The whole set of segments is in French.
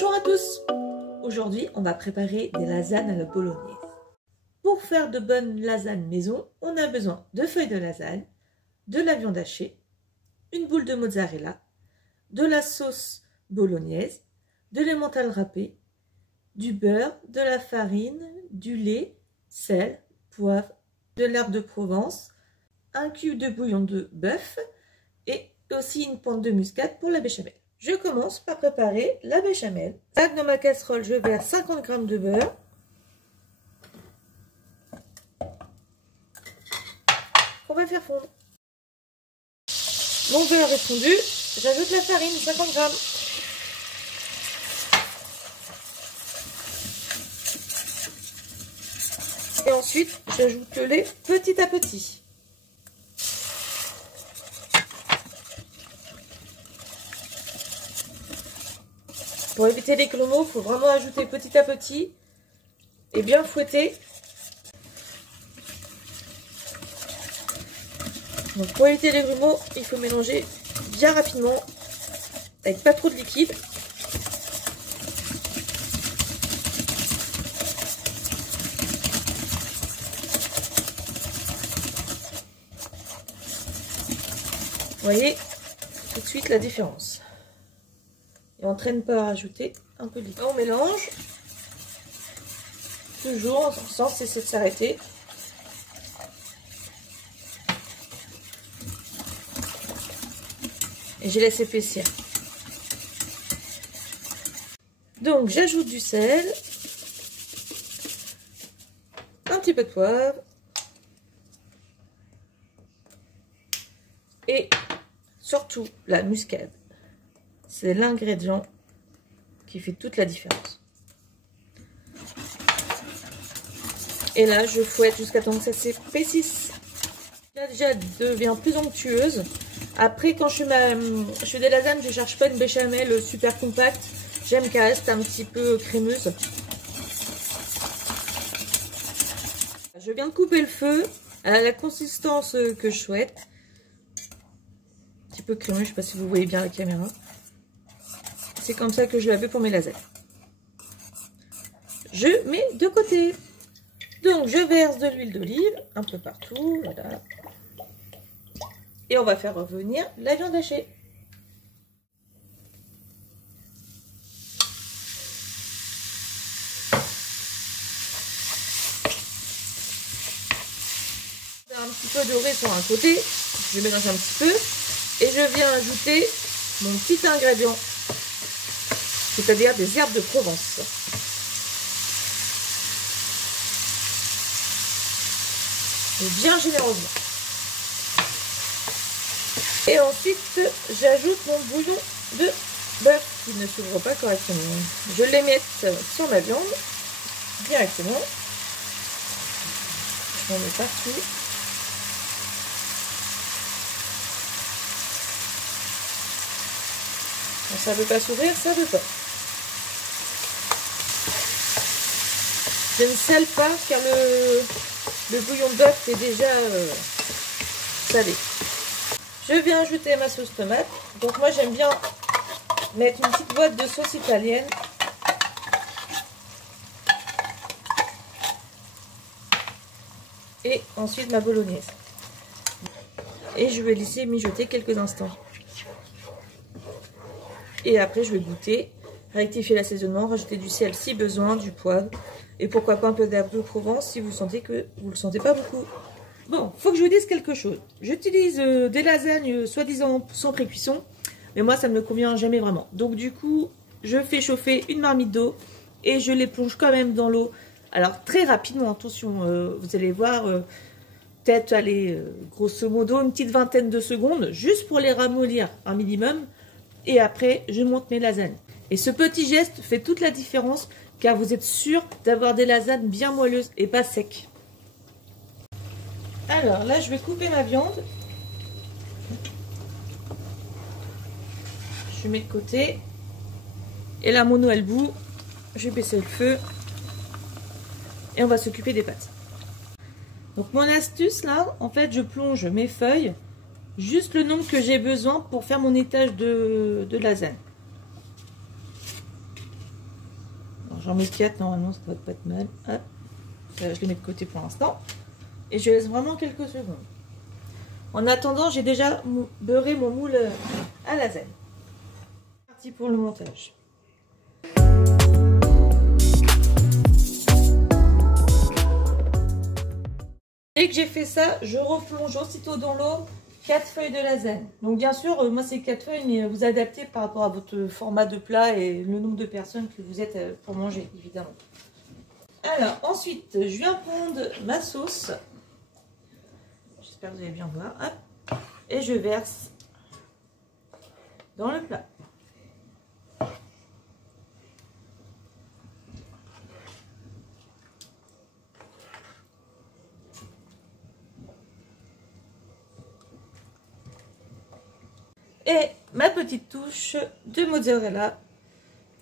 Bonjour à tous! Aujourd'hui, on va préparer des lasagnes à la bolognaise. Pour faire de bonnes lasagnes maison, on a besoin de feuilles de lasagne, de la viande hachée, une boule de mozzarella, de la sauce bolognaise, de l'emmental râpé, du beurre, de la farine, du lait, sel, poivre, de l'herbe de Provence, un cube de bouillon de bœuf et aussi une pointe de muscade pour la béchamel. Je commence par préparer la béchamel. Dans ma casserole, je verse 50 g de beurre. On va faire fondre. Mon beurre est fondu, j'ajoute la farine, 50 g. Et ensuite, j'ajoute le lait petit à petit. Pour éviter les grumeaux, il faut vraiment ajouter petit à petit et bien fouetter. Donc pour éviter les grumeaux, il faut mélanger bien rapidement avec pas trop de liquide. Vous voyez tout de suite la différence. Et on ne traîne pas à rajouter un peu de liquide. On mélange toujours sans cesser de s'arrêter. Et je laisse épaissir. Donc j'ajoute du sel, un petit peu de poivre et surtout la muscade. C'est l'ingrédient qui fait toute la différence. Et là, je fouette jusqu'à temps que ça s'épaississe. Elle déjà devient plus onctueuse. Après, quand je fais des lasagnes, je ne cherche pas une béchamel super compacte. J'aime qu'elle reste un petit peu crémeuse. Je viens de couper le feu. Elle a la consistance que je souhaite. Un petit peu crémeux, je ne sais pas si vous voyez bien la caméra. C'est comme ça que je la fais pour mes lasagnes. Je mets de côté. Donc, je verse de l'huile d'olive un peu partout. Voilà. Et on va faire revenir la viande hachée. Un petit peu doré sur un côté. Je mélange un petit peu. Et je viens ajouter mon petit ingrédient. C'est-à-dire des herbes de Provence. Et bien généreusement. Et ensuite, j'ajoute mon bouillon de bœuf qui ne s'ouvre pas correctement. Je les mets sur ma viande directement. Je mets partout. Quand ça ne veut pas s'ouvrir, ça ne veut pas. Je ne sale pas car le bouillon de bœuf est déjà salé. Je viens ajouter ma sauce tomate. Donc moi j'aime bien mettre une petite boîte de sauce italienne. Et ensuite ma bolognaise. Et je vais laisser mijoter quelques instants. Et après je vais goûter, rectifier l'assaisonnement, rajouter du sel si besoin, du poivre. Et pourquoi pas un peu d'herbe de Provence si vous sentez que vous ne le sentez pas beaucoup. Bon, faut que je vous dise quelque chose. J'utilise des lasagnes soi-disant sans pré-cuisson, mais moi ça ne me convient jamais vraiment. Donc du coup, je fais chauffer une marmite d'eau et je les plonge quand même dans l'eau. Alors très rapidement, attention, vous allez voir, peut-être aller grosso modo une petite vingtaine de secondes, juste pour les ramollir un minimum. Et après, je monte mes lasagnes. Et ce petit geste fait toute la différence, car vous êtes sûr d'avoir des lasagnes bien moelleuses et pas secs. Alors là, je vais couper ma viande. Je mets de côté. Et la mono elle bout. Je vais baisser le feu. Et on va s'occuper des pâtes. Donc mon astuce là, en fait, je plonge mes feuilles juste le nombre que j'ai besoin pour faire mon étage de lasagne. J'en mets 4 normalement, ça ne va pas être mal. Hop. Là, je les mets de côté pour l'instant. Et je laisse vraiment quelques secondes. En attendant, j'ai déjà beurré mon moule à lasagne. C'est parti pour le montage. Dès que j'ai fait ça, je replonge aussitôt dans l'eau 4 feuilles de lasagne. Donc bien sûr, moi c'est 4 feuilles, mais vous adaptez par rapport à votre format de plat et le nombre de personnes que vous êtes pour manger, évidemment. Alors, ensuite, je viens prendre ma sauce. J'espère que vous allez bien voir. Hop. Et je verse dans le plat. Et ma petite touche de mozzarella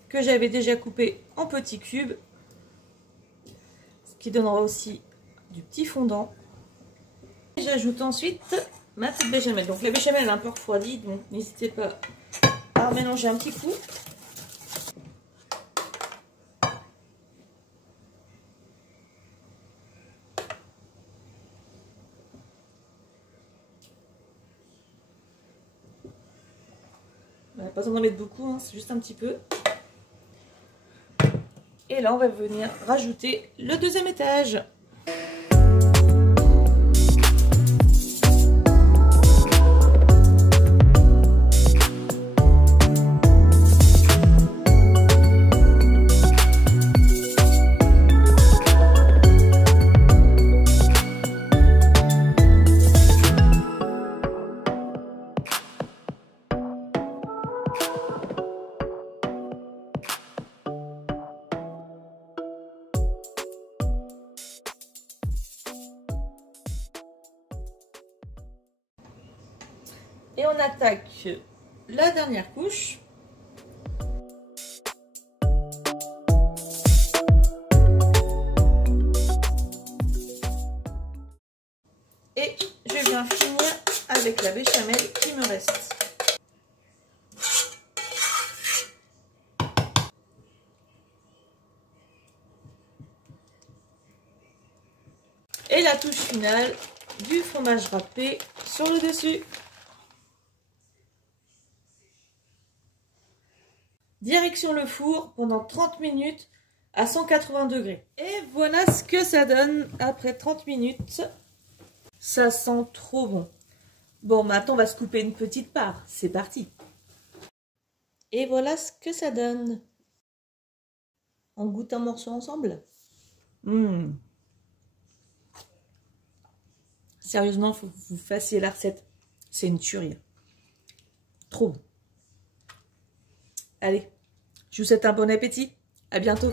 que j'avais déjà coupée en petits cubes, ce qui donnera aussi du petit fondant. J'ajoute ensuite ma petite béchamel. Donc la béchamel est un peu refroidie, donc n'hésitez pas à mélanger un petit coup. Pas besoin d'en mettre beaucoup, hein, c'est juste un petit peu. Et là, on va venir rajouter le deuxième étage. Et on attaque la dernière couche. Et je viens finir avec la béchamel qui me reste. Et la touche finale du fromage râpé sur le dessus. Direction le four pendant 30 minutes à 180 degrés. Et voilà ce que ça donne après 30 minutes. Ça sent trop bon. Bon, maintenant on va se couper une petite part. C'est parti. Et voilà ce que ça donne. On goûte un morceau ensemble. Sérieusement, il faut que vous fassiez la recette. C'est une tuerie. Trop bon. Allez, je vous souhaite un bon appétit. À bientôt.